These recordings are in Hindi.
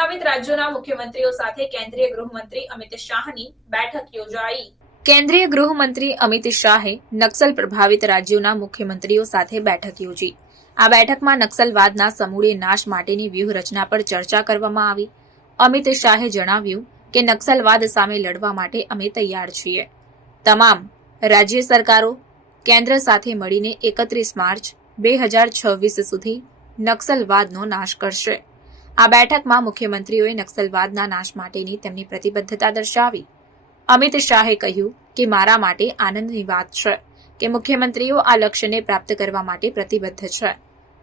પ્રભાવિત રાજ્યોના મુખ્યમંત્રીઓ સાથે કેન્દ્રીય ગૃહમંત્રી અમિત શાહની બેઠક યોજાઈ. કેન્દ્રીય ગૃહમંત્રી અમિત શાહે નક્સલ પ્રભાવિત રાજ્યોના મુખ્યમંત્રીઓ સાથે બેઠક યોજી. આ બેઠકમાં નક્સલવાદના સમૂળે નાશ માટેની વ્યૂહરચના પર ચર્ચા કરવામાં આવી. અમિત શાહે જણાવ્યું કે નક્સલવાદ સામે લડવા માટે અમે તૈયાર છીએ. તમામ રાજ્ય સરકારો કેન્દ્ર સાથે મળીને એકત્રીસ માર્ચ, બે હજાર છવ્વીસ સુધી નક્સલવાદનો નાશ કરશે. આ બેઠકમાં મુખ્યમંત્રીઓએ નક્સલવાદના નાશ માટેની તેમની પ્રતિબદ્ધતા દર્શાવી. અમિત શાહે કહ્યું કે મારા માટે આનંદની વાત છે કે મુખ્યમંત્રીઓ આ લક્ષ્યને પ્રાપ્ત કરવા માટે પ્રતિબદ્ધ છે.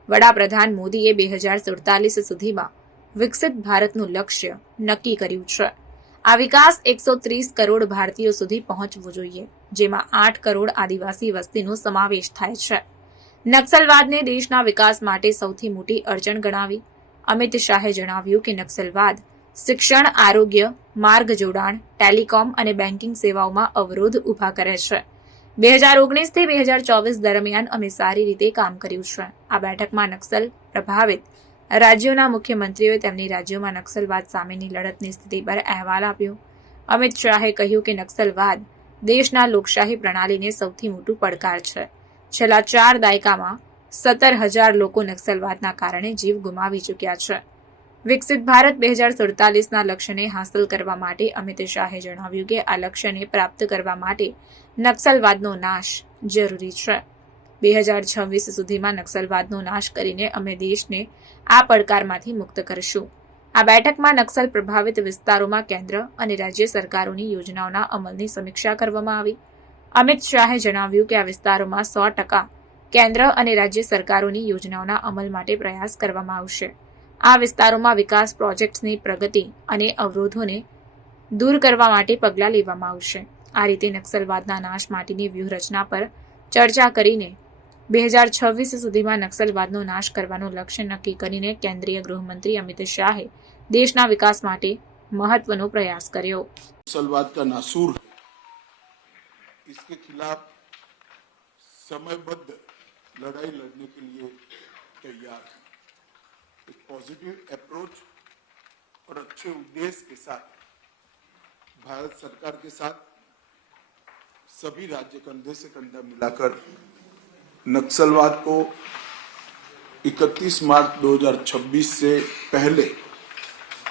વડાપ્રધાન મોદીએ બે હજાર સુડતાલીસ સુધીમાં વિકસિત ભારતનું લક્ષ્ય નક્કી કર્યું છે. આ વિકાસ એકસો ત્રીસ કરોડ ભારતીયો સુધી પહોંચવો જોઈએ, જેમાં આઠ કરોડ આદિવાસી વસ્તીનો સમાવેશ થાય છે. નક્સલવાદને દેશના વિકાસ માટે સૌથી મોટી અડચણ ગણાવી અમિત શાહે જણાવ્યું કે નક્સલવાદ, શિક્ષણ, આરોગ્ય, માર્ગ જોડાણ, ટેલિકોમ અને બેન્કિંગ સેવાઓમાં અવરોધ ઊભા કરે છે. બે હજાર ઓગણીસથી બે હજાર ચોવીસ દરમિયાન અમે સારી રીતે કામ કર્યું છે. આ બેઠકમાં નક્સલ પ્રભાવિત રાજ્યોના મુખ્યમંત્રીઓએ તેમની રાજ્યોમાં નક્સલવાદ સામેની લડતની સ્થિતિ પર અહેવાલ આપ્યો. અમિત શાહે કહ્યું કે નક્સલવાદ દેશના લોકશાહી પ્રણાલીને સૌથી મોટું પડકાર છે. છેલ્લા ચાર દાયકામાં સત્તર હજાર લોકો નક્સલવાદના કારણે જીવ ગુમાવી ચૂક્યા છે. વિકસિત ભારત બે હજાર સુડતાલીસના લક્ષ્યને હાંસલ કરવા માટે અમિત શાહે જણાવ્યું કે આ લક્ષ્યને પ્રાપ્ત કરવા માટે નક્સલવાદનો નાશ જરૂરી છે. બે હજાર છવ્વીસ સુધીમાં નક્સલવાદનો નાશ કરીને અમે દેશને આ પડકારમાંથી મુક્ત કરશું. આ બેઠકમાં નક્સલ પ્રભાવિત વિસ્તારોમાં કેન્દ્ર અને રાજ્ય સરકારોની યોજનાઓના અમલની સમીક્ષા કરવામાં આવી. અમિત શાહે જણાવ્યું કે આ વિસ્તારોમાં સો ટકા કેન્દ્ર અને રાજ્ય સરકારોની યોજનાઓના અમલ માટે પ્રયાસ કરવામાં આવશે આ વિસ્તારોમાં વિકાસ પ્રોજેક્ટ્સની પ્રગતિ અને અવરોધોને દૂર કરવા માટે પગલાં લેવામાં આવશે આ રીતે નક્સલવાદના નાશ માટેની વ્યૂહરચના પર ચર્ચા કરીને બે હજાર છવ્વીસ સુધીમાં નક્સલવાદનો નાશ કરવાનું લક્ષ્ય નક્કી કરીને કેન્દ્રીય ગૃહમંત્રી અમિત શાહે દેશના વિકાસ માટે મહત્વનો પ્રયાસ કર્યો नक्सलवाद का नासूर है इसके खिलाफ समयबद्ध लड़ाई लड़ने के लिए तैयार है। एक पॉजिटिव अप्रोच और अच्छे उद्देश्य के साथ, भारत सरकार के साथ सभी राज्य कंधे से कंधा मिलाकर नक्सलवाद को 31 मार्च 2026 से पहले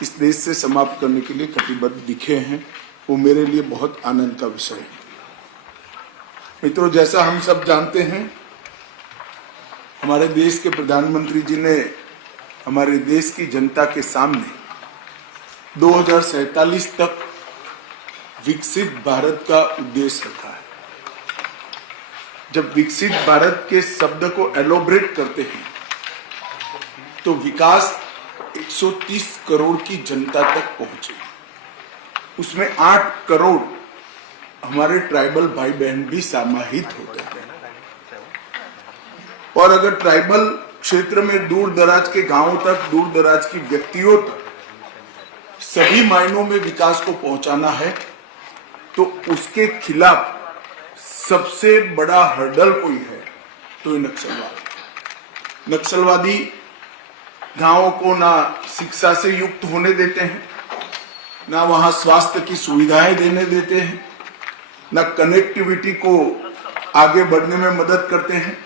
इस देश से समाप्त करने के लिए कटिबद्ध दिखे हैं। वो मेरे लिए बहुत आनंद का विषय है। मित्रों, जैसा हम सब जानते हैं हमारे देश के प्रधानमंत्री जी ने हमारे देश की जनता के सामने 2047 तक विकसित भारत का उद्देश्य रखा है। जब विकसित भारत के शब्द को एलोब्रेट करते हैं तो विकास 130 करोड़ की जनता तक पहुँचे। उसमें 8 करोड़ हमारे ट्राइबल भाई बहन भी समाहित होते हैं। और अगर ट्राइबल क्षेत्र में दूर दराज के गाँवों तक, दूर दराज की व्यक्तियों तक सभी मायनों में विकास को पहुंचाना है तो उसके खिलाफ सबसे बड़ा हर्डल कोई है तो ये नक्सलवाद नक्सलवादी गाँवों को ना शिक्षा से युक्त होने देते हैं, ना वहाँ स्वास्थ्य की सुविधाएँ देने देते हैं, ना कनेक्टिविटी को आगे बढ़ने में मदद करते हैं।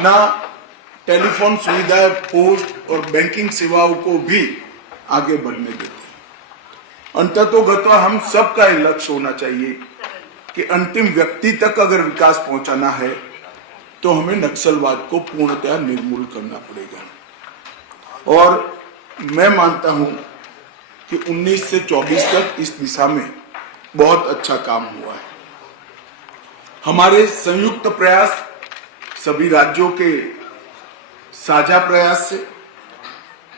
ना टेलीफोन सुविधाएँ, पोस्ट और बैंकिंग सेवाओं को भी आगे बढ़ने देते अंततोगत्वा हम सबका लक्ष्य होना चाहिए कि अंतिम व्यक्ति तक अगर विकास पहुंचाना है तो हमें नक्सलवाद को पूर्णतः निर्मूल करना पड़ेगा। और मैं मानता हूँ कि 19 से 24 तक इस दिशा में बहुत अच्छा काम हुआ है। हमारे संयुक्त प्रयास सभी राज्यों के साझा प्रयास से,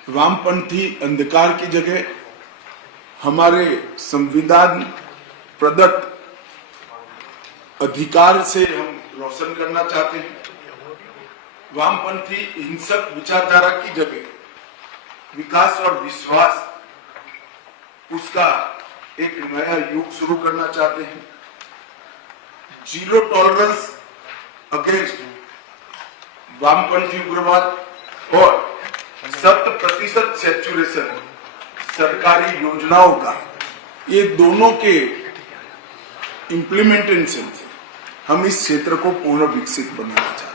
वामपंथी अंधकार की जगह, हमारे संविधान प्रदत्त अधिकार से हम रोशन करना चाहते हैं। वामपंथी हिंसक विचारधारा की जगह, विकास और विश्वास, उसका एक नया युग शुरू करना चाहते हैं। ज़ीरो टॉलरेंस अगेंस्ट वामपंथी उग्रवाद और शत प्रतिशत सेचुरेशन सरकारी योजनाओं का, ये दोनों के इम्प्लीमेंटेशन से हम इस क्षेत्र को पूर्ण विकसित बनाना चाहते